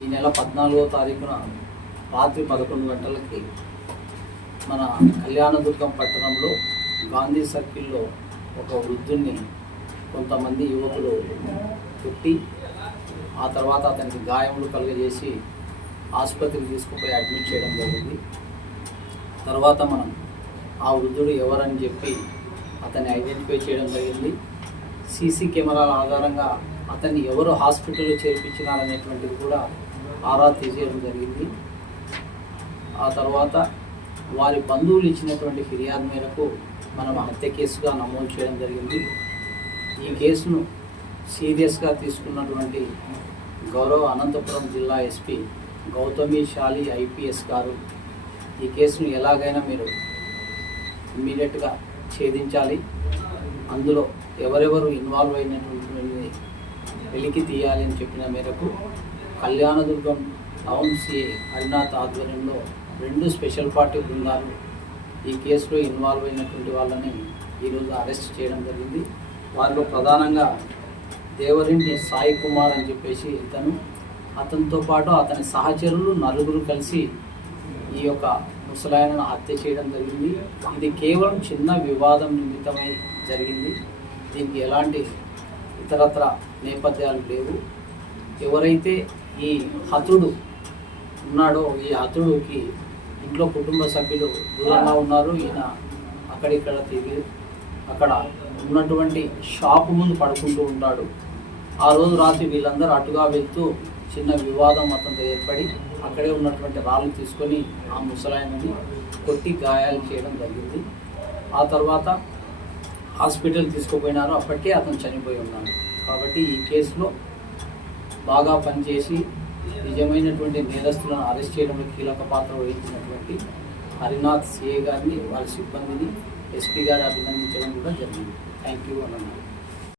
ఈ నెల పద్నాలుగో తారీఖున రాత్రి పదకొండు గంటలకి మన కళ్యాణదుర్గం పట్టణంలో గాంధీ సర్కిల్లో ఒక వృద్ధుణ్ణి కొంతమంది యువకులు కొట్టి ఆ తర్వాత అతనికి గాయములు కలుగజేసి ఆసుపత్రికి తీసుకుపోయి అడ్మిట్ చేయడం జరిగింది. తర్వాత మనం ఆ వృద్ధుడు ఎవరని చెప్పి అతన్ని ఐడెంటిఫై చేయడం జరిగింది. సీసీ కెమెరాల ఆధారంగా అతన్ని ఎవరు హాస్పిటల్లో చేర్పించినారనేటువంటిది కూడా ఆరా తీసేయడం జరిగింది. ఆ తర్వాత వారి బంధువులు ఇచ్చినటువంటి ఫిర్యాదు మేరకు మనం హత్య కేసుగా నమోదు చేయడం జరిగింది. ఈ కేసును సీరియస్గా తీసుకున్నటువంటి గౌరవ అనంతపురం జిల్లా ఎస్పీ గౌతమి షాలి ఐపీఎస్ గారు ఈ కేసును ఎలాగైనా మీరు ఇమ్మీడియట్గా ఛేదించాలి. అందులో ఎవరెవరు ఇన్వాల్వ్ అయినటువంటి వెలికి తీయాలి అని చెప్పిన మేరకు కళ్యాణదుర్గం టౌన్ సిఏ హరినాథ్ ఆధ్వర్యంలో రెండు స్పెషల్ పార్టీ బృందాలు ఈ కేసులో ఇన్వాల్వ్ అయినటువంటి వాళ్ళని ఈరోజు అరెస్ట్ చేయడం జరిగింది. వారిలో ప్రధానంగా దేవరింటి సాయి కుమార్ అని చెప్పేసి ఇతను. అతనితో పాటు అతని సహచరులు నలుగురు కలిసి ఈ యొక్క ముసలాయనను హత్య చేయడం జరిగింది. ఇది కేవలం చిన్న వివాదం నిమిత్తమై జరిగింది. దీనికి ఎలాంటి ఇతరత్ర నేపథ్యాలు లేవు. ఎవరైతే ఈ హతుడు ఉన్నాడో ఈ హతుడుకి ఇంట్లో కుటుంబ సభ్యులు దూరంగా ఉన్నారు. ఈయన అక్కడిక్కడ తిరిగి అక్కడ ఉన్నటువంటి షాపు ముందు పడుకుంటూ ఉంటాడు. ఆ రోజు రాత్రి వీళ్ళందరూ అటుగా వెళ్తూ చిన్న వివాదం అతనితో ఏర్పడి అక్కడే ఉన్నటువంటి రాళ్ళు తీసుకొని ఆ ముసలాయనని కొట్టి గాయాలు చేయడం జరిగింది. ఆ తర్వాత హాస్పిటల్ తీసుకుపోయినారు. అప్పటికే అతను చనిపోయి ఉన్నాడు. కాబట్టి ఈ కేసులో బాగా పనిచేసి నిజమైనటువంటి నేరస్తులను అరెస్ట్ చేయడంలో కీలక పాత్ర వహించినటువంటి హరినాథ్ సిఏ గారిని వారి సిబ్బందిని ఎస్పీ గారు అభినందించడం కూడా జరిగింది. థ్యాంక్ యూ అన్నారు